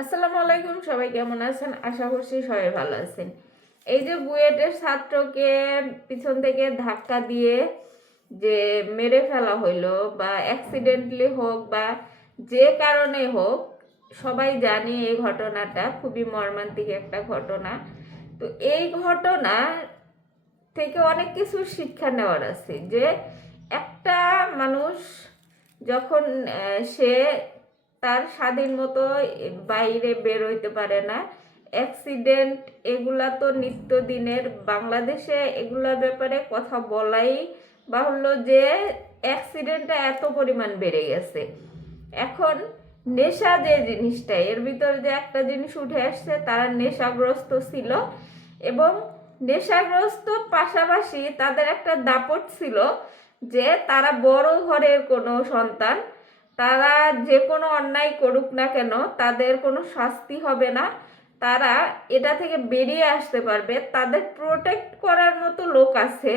আসসালামু আলাইকুম, সবাই কেমন আছেন? আশা করছি সবাই ভালো আছেন। এই যে বুয়েটের ছাত্রকে পিছন থেকে ধাক্কা দিয়ে যে মেরে ফেলা হইলো, বা অ্যাক্সিডেন্টলি হোক বা যে কারণে হোক, সবাই জানি এই ঘটনাটা খুবই মর্মান্তিক একটা ঘটনা। তো এই ঘটনা থেকে অনেক কিছু শিক্ষা নেওয়ার আছে, যে একটা মানুষ যখন সে তার স্বাধীন মতো বাইরে বের হইতে পারে না, অ্যাক্সিডেন্ট এগুলা তো নিত্যদিনের। বাংলাদেশে এগুলার ব্যাপারে কথা বলাই বাহুল্য যে অ্যাক্সিডেন্টটা এত পরিমাণ বেড়ে গেছে। এখন নেশা যে জিনিসটা, এর ভিতরে যে একটা জিনিস উঠে আসছে, তারা নেশাগ্রস্ত ছিল, এবং নেশাগ্রস্ত পাশাপাশি তাদের একটা দাপট ছিল যে তারা বড় ঘরের কোনো সন্তান, তারা যে কোনো অন্যায় করুক না কেন তাদের কোনো শাস্তি হবে না, তারা এটা থেকে বেরিয়ে আসতে পারবে, তাদের প্রোটেক্ট করার মতো লোক আছে।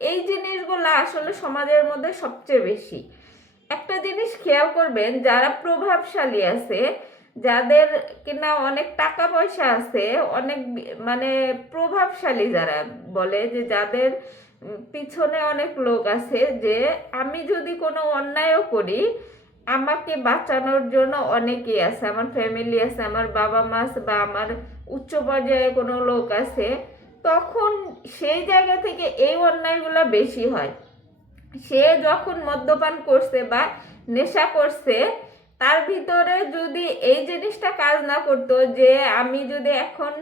এই জিনিসগুলো আসলে সমাজের মধ্যে সবচেয়ে বেশি। একটা জিনিস খেয়াল করবেন, যারা প্রভাবশালী আছে, যাদের কিনা অনেক টাকা পয়সা আছে, অনেক মানে প্রভাবশালী, যারা বলে যে যাদের পিছনে অনেক লোক আছে, যে আমি যদি কোনো অন্যায়ও করি, আমাকে বাঁচানোর জন্য অনেকেই আছে, আমার ফ্যামিলি আছে, আমার বাবা মা আছে, বা আমার উচ্চ পর্যায়ে কোনো লোক আছে, তখন সেই জায়গা থেকে এই অন্যায়গুলো বেশি হয়। সে যখন মদ্যপান করছে বা নেশা করছে, তার ভিতরে যদি এই জিনিসটা কাজ না করতো, যে আমি যদি এখন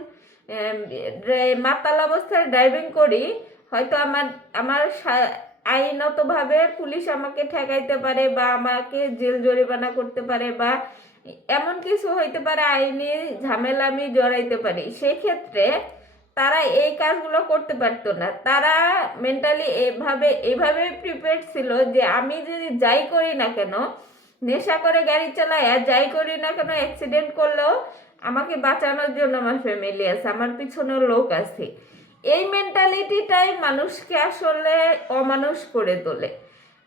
মাতাল অবস্থায় ড্রাইভিং করি, হয়তো আমার আমার আইনতভাবে পুলিশ আমাকে ঠেকাইতে পারে, বা আমাকে জেল জরিমানা করতে পারে, বা এমন কিছু হইতে পারে, আইনি ঝামেলা আমি জড়াইতে পারি। সেক্ষেত্রে তারা এই কাজগুলো করতে পারতো না। তারা মেন্টালি এভাবে প্রিপেয়ার ছিল যে আমি যদি যাই করি না কেন, নেশা করে গাড়ি চালাই, আর যাই করি না কেন, অ্যাক্সিডেন্ট করলেও আমাকে বাঁচানোর জন্য আমার ফ্যামিলি আছে, আমার পিছনে লোক আছে। এই মেন্টালিটিটাই মানুষকে আসলে অমানুষ করে তোলে।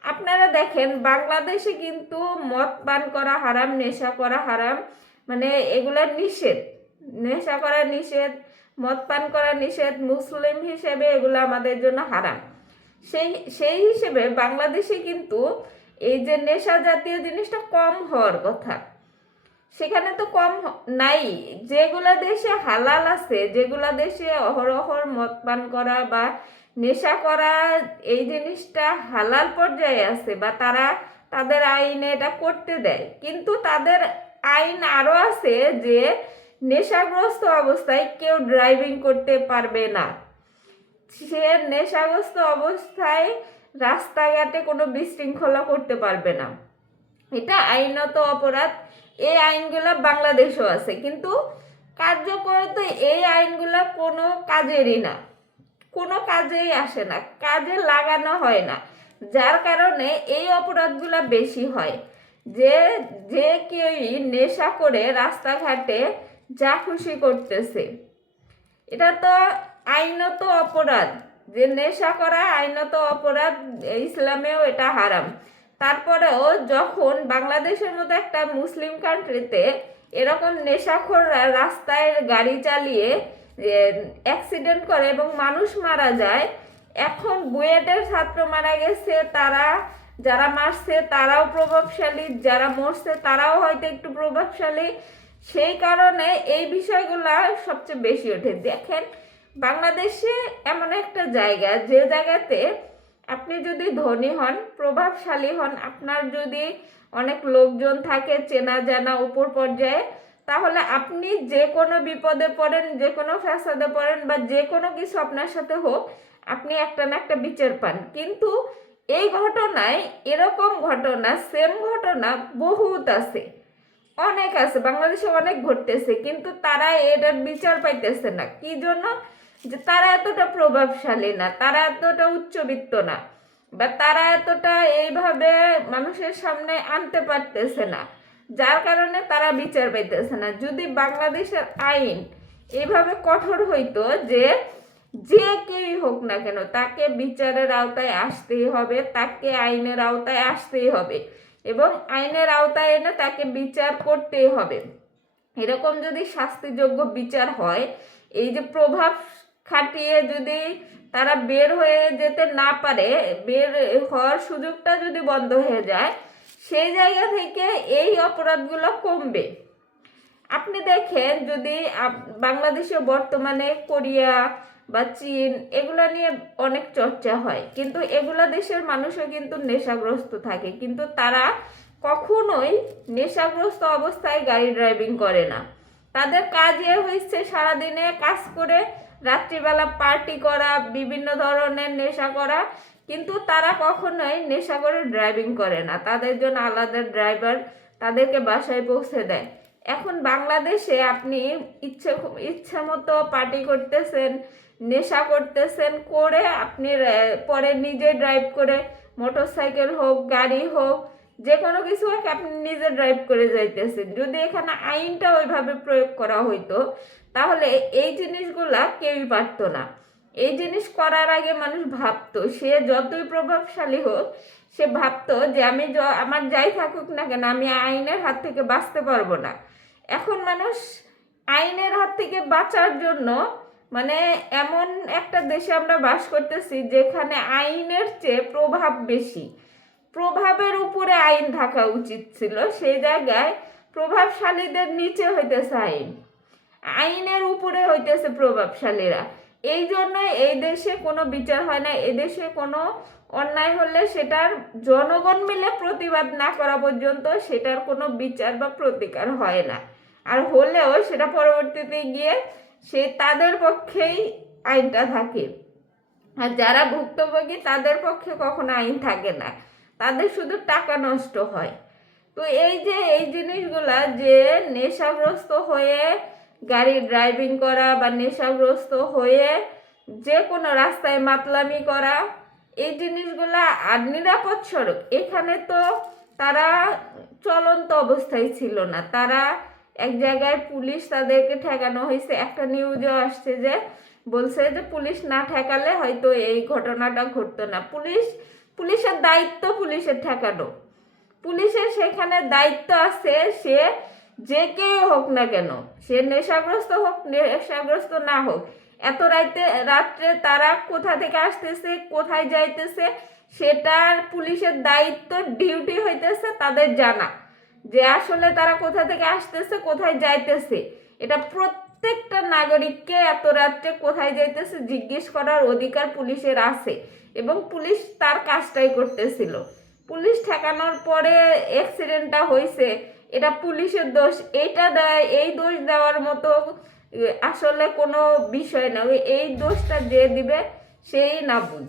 আপনারা দেখেন, বাংলাদেশে কিন্তু মদ পান করা হারাম, নেশা করা হারাম, মানে এগুলা নিষেধ। নেশা করা নিষেধ, মদ পান করা নিষেধ, মুসলিম হিসেবে এগুলো আমাদের জন্য হারাম। সেই সেই হিসেবে বাংলাদেশে কিন্তু এই যে নেশা জাতীয় জিনিসটা কম হওয়ার কথা, সেখানে তো কম নাই। যেগুলা দেশে হালাল আছে, যেগুলা দেশে অহরহর মদ পান করা বা নেশা করা, এই জিনিসটা হালাল পর্যায়ে আছে, বা তারা তাদের আইনে এটা করতে দেয়, কিন্তু তাদের আইন আরও আছে যে নেশাগ্রস্ত অবস্থায় কেউ ড্রাইভিং করতে পারবে না। সে নেশাগ্রস্ত অবস্থায় রাস্তাঘাটে কোনো বিশৃঙ্খলা করতে পারবে না, এটা আইনত অপরাধ। এই আইনগুলো বাংলাদেশেও আছে, কিন্তু কার্যকর তো এই আইনগুলো কোনো কাজেরই না, কোনো কাজেই আসে না, কাজে লাগানো হয় না, যার কারণে এই অপরাধগুলো বেশি হয়। যে যে কেউই নেশা করে রাস্তাঘাটে যা খুশি করতেছে, এটা তো আইনত অপরাধ। যে নেশা করা আইনত অপরাধ, ইসলামেও এটা হারাম। তারপরেও যখন বাংলাদেশের মতো একটা মুসলিম কান্ট্রিতে এরকম নেশাখোররা রাস্তায় গাড়ি চালিয়ে অ্যাক্সিডেন্ট করে এবং মানুষ মারা যায়, এখন বুয়েটের ছাত্র মারা গেছে, তারা যারা মারছে তারাও প্রভাবশালী, যারা মরছে তারাও হয়তো একটু প্রভাবশালী, সেই কারণে এই বিষয়গুলো সবচেয়ে বেশি ওঠে। দেখেন, বাংলাদেশে এমন একটা জায়গা, যে জায়গাতে আপনি যদি ধনী হন, প্রভাবশালী হন, আপনার যদি অনেক লোকজন থাকে, চেনা জানা উপর পর্যায়ে, তাহলে আপনি যে কোনো বিপদে পড়েন, যে কোনো ফ্যাসাদে পড়েন, বা যে কোনো কিছু আপনার সাথে হোক, আপনি একটা না একটা বিচার পান। কিন্তু এই ঘটনায়, এরকম ঘটনা, সেম ঘটনা বহুত আছে, অনেক আছে, বাংলাদেশে অনেক ঘটতেছে, কিন্তু তারা এটার বিচার পাইতেছে না। কি জন্য? যে তারা এতটা প্রভাবশালী না, তারা এতটা উচ্চবিত্ত না, বা তারা এতটা এইভাবে মানুষের সামনে আনতে পারতেছে না, যার কারণে তারা বিচার পাইতেছে না। যদি বাংলাদেশের আইন এইভাবে কঠোর হইতো যে যে কেউই হোক না কেন তাকে বিচারের আওতায় আসতেই হবে, তাকে আইনের আওতায় আসতেই হবে, এবং আইনের আওতায় এনে তাকে বিচার করতেই হবে, এরকম যদি শাস্তিযোগ্য বিচার হয়, এই যে প্রভাব খাটিয়ে যদি তারা বের হয়ে যেতে না পারে, বের হওয়ার সুযোগটা যদি বন্ধ হয়ে যায়, সেই জায়গা থেকে এই অপরাধগুলো কমবে। আপনি দেখেন, যদি বাংলাদেশে বর্তমানে কোরিয়া বা চীন এগুলা নিয়ে অনেক চর্চা হয়, কিন্তু এগুলা দেশের মানুষও কিন্তু নেশাগ্রস্ত থাকে, কিন্তু তারা কখনোই নেশাগ্রস্ত অবস্থায় গাড়ি ড্রাইভিং করে না। তাদের কাজে হয়েছে সারাদিনে কাজ করে রাত্রিবেলা পার্টি করা, বিভিন্ন ধরনের নেশা করা, কিন্তু তারা কখনোই নেশা করে ড্রাইভিং করে না। তাদের জন্য আলাদা ড্রাইভার তাদেরকে বাসায় পৌঁছে দেয়। এখন বাংলাদেশে আপনি ইচ্ছা মতো পার্টি করতেছেন, নেশা করতেছেন, করে আপনি পরে নিজে ড্রাইভ করে, মোটরসাইকেল হোক, গাড়ি হোক, যে কোনো কিছু হোক, আপনি নিজে ড্রাইভ করে যাইতেছেন। যদি এখানে আইনটা ওইভাবে প্রয়োগ করা হইতো, তাহলে এই জিনিসগুলা কেউই পারতো না। এই জিনিস করার আগে মানুষ ভাবতো, সে যতই প্রভাবশালী হোক, সে ভাবতো যে আমার যাই থাকুক না কেন, আমি আইনের হাত থেকে বাঁচতে পারবো না। এখন মানুষ আইনের হাত থেকে বাঁচার জন্য, মানে এমন একটা দেশে আমরা বাস করতেছি যেখানে আইনের চেয়ে প্রভাব বেশি। প্রভাবের উপরে আইন থাকা উচিত ছিল, সেই জায়গায় প্রভাবশালীদের নিচে হইতেছে আইন, আইনের উপরে হইতেছে প্রভাবশালীরা। এই জন্য এই দেশে কোনো বিচার হয় না। এদেশে কোনো অন্যায় হলে সেটার জনগণ মিলে প্রতিবাদ না করা পর্যন্ত সেটার কোনো বিচার বা প্রতিকার হয় না। আর হলেও সেটা পরবর্তীতে গিয়ে তাদের পক্ষেই আইনটা থাকে, আর যারা ভুক্তভোগী তাদের পক্ষে কখনো আইন থাকে না, তাদের শুধু টাকা নষ্ট হয়। তো এই যে এই জিনিসগুলা, যে নেশাগ্রস্ত হয়ে গাড়ি ড্রাইভিং করা বা নেশাগ্রস্ত হয়ে যে কোনো রাস্তায় মাতলামি করা, এই জিনিসগুলা, আর নিরাপদ সড়ক, এখানে তো তারা চলন্ত অবস্থায় ছিল না। তারা এক জায়গায় পুলিশ তাদেরকে ঠেকানো হয়েছে, একটা নিউজও আসছে যে বলছে যে পুলিশ না ঠেকালে হয়তো এই ঘটনাটা ঘটতো না। পুলিশের দায়িত্ব পুলিশের ঠেকানো, পুলিশের সেখানে দায়িত্ব আছে, সে যে কেউ হোক না কেন, সে নেশাগ্রস্ত হোক, নেশাগ্রস্ত না হোক, এত রাত্রে তারা কোথা থেকে আসতেছে, কোথায় যাইতেছে, সেটার পুলিশের দায়িত্ব, ডিউটি হইতেছে তাদের জানা, যে আসলে তারা কোথা থেকে আসতেছে, কোথায় যাইতেছে। এটা প্রত্যেকটা নাগরিককে এত রাত্রে কোথায় যাইতেছে জিজ্ঞেস করার অধিকার পুলিশের আছে, এবং পুলিশ তার কাজটাই করতেছিল। পুলিশ ঠেকানোর পরে অ্যাক্সিডেন্টটা হয়েছে, এটা পুলিশের দোষ, এই দোষ দেওয়ার মতো আসলে কোনো বিষয় না। এই দোষটা যে দিবে সেই না বুঝ।